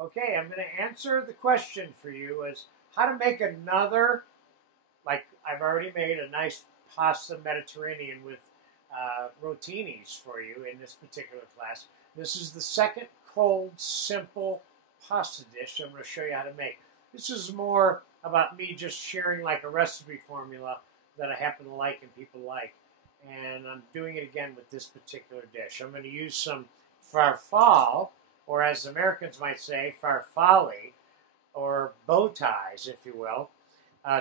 Okay, I'm going to answer the question for you as how to make another, like I've already made a nice pasta Mediterranean with rotinis for you in this particular class. This is the second cold, simple pasta dish I'm going to show you how to make. This is more about me just sharing like a recipe formula that I happen to like and people like. And I'm doing it again with this particular dish. I'm going to use some farfalle, or as the Americans might say, farfalle, or bow ties, if you will,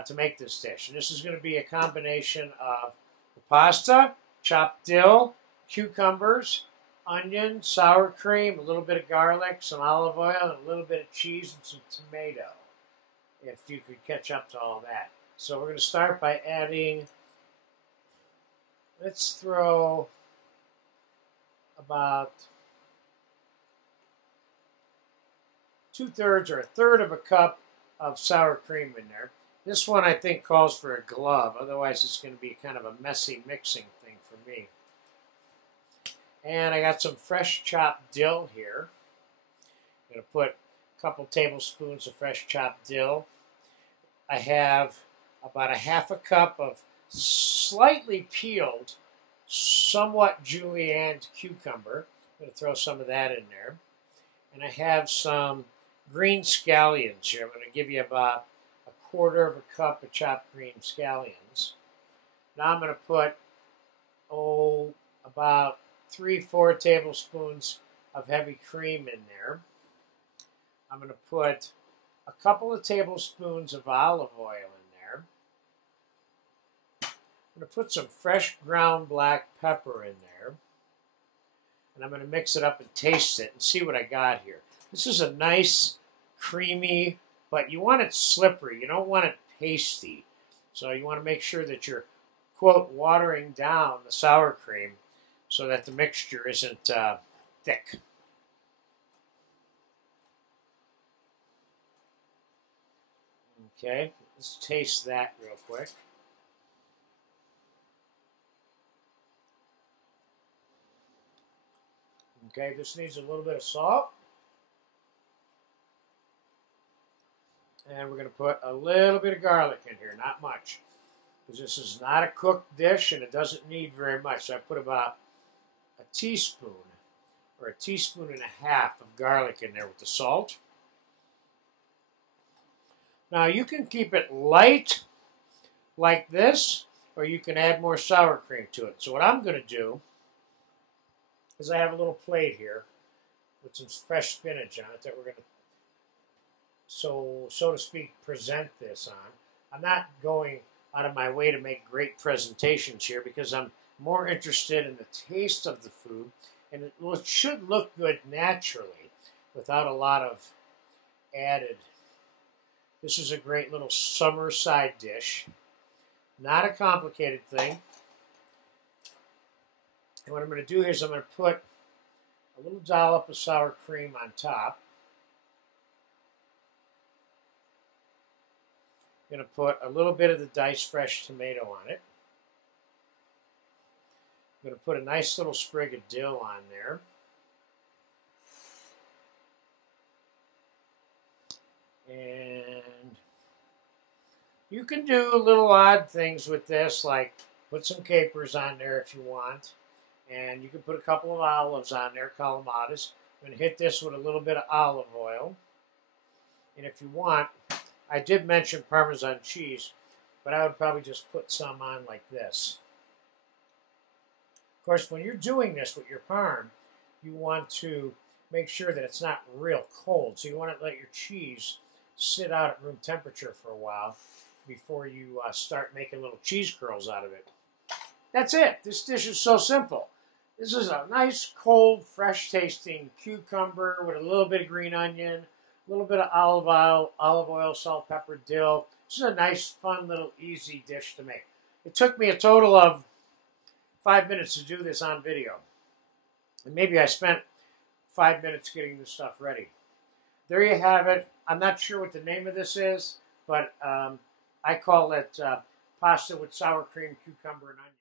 to make this dish. And this is going to be a combination of the pasta, chopped dill, cucumbers, onion, sour cream, a little bit of garlic, some olive oil, and a little bit of cheese and some tomato, if you could catch up to all that. So we're going to start by adding, let's throw about 2/3 or 1/3 of a cup of sour cream in there. This one I think calls for a glove, otherwise it's going to be kind of a messy mixing thing for me. And I got some fresh chopped dill here. I'm going to put a couple tablespoons of fresh chopped dill. I have about 1/2 cup of slightly peeled, somewhat julienned cucumber. I'm going to throw some of that in there. And I have some green scallions here. I'm going to give you about 1/4 of a cup of chopped green scallions. Now I'm going to put, about 3-4 tablespoons of heavy cream in there. I'm going to put a couple of tablespoons of olive oil in there. I'm going to put some fresh ground black pepper in there. And I'm going to mix it up and taste it and see what I got here. This is a nice, creamy, but you want it slippery. You don't want it pasty. So you want to make sure that you're, quote, watering down the sour cream so that the mixture isn't thick. Okay, let's taste that real quick. Okay, this needs a little bit of salt. And we're going to put a little bit of garlic in here, not much. Because this is not a cooked dish and it doesn't need very much. So I put about a teaspoon or 1.5 teaspoons of garlic in there with the salt. Now you can keep it light like this, or you can add more sour cream to it. So what I'm going to do is I have a little plate here with some fresh spinach on it that we're going to, so to speak, present this on. I'm not going out of my way to make great presentations here because I'm more interested in the taste of the food, and it should look good naturally without a lot of added. This is a great little summer side dish. Not a complicated thing. And what I'm going to do here is I'm going to put a little dollop of sour cream on top. I'm going to put a little bit of the diced fresh tomato on it. I'm going to put a nice little sprig of dill on there. And you can do little odd things with this, like put some capers on there if you want. And you can put a couple of olives on there, calamatas. I'm going to hit this with a little bit of olive oil. And if you want, I did mention Parmesan cheese, but I would probably just put some on like this. Of course, when you're doing this with your parm, you want to make sure that it's not real cold. So you want to let your cheese sit out at room temperature for a while before you start making little cheese curls out of it. That's it. This dish is so simple. This is a nice, cold, fresh-tasting cucumber with a little bit of green onion, a little bit of olive oil, salt, pepper, dill. This is a nice, fun, little, easy dish to make. It took me a total of 5 minutes to do this on video. And maybe I spent 5 minutes getting this stuff ready. There you have it. I'm not sure what the name of this is, but I call it pasta with sour cream, cucumber, and onion.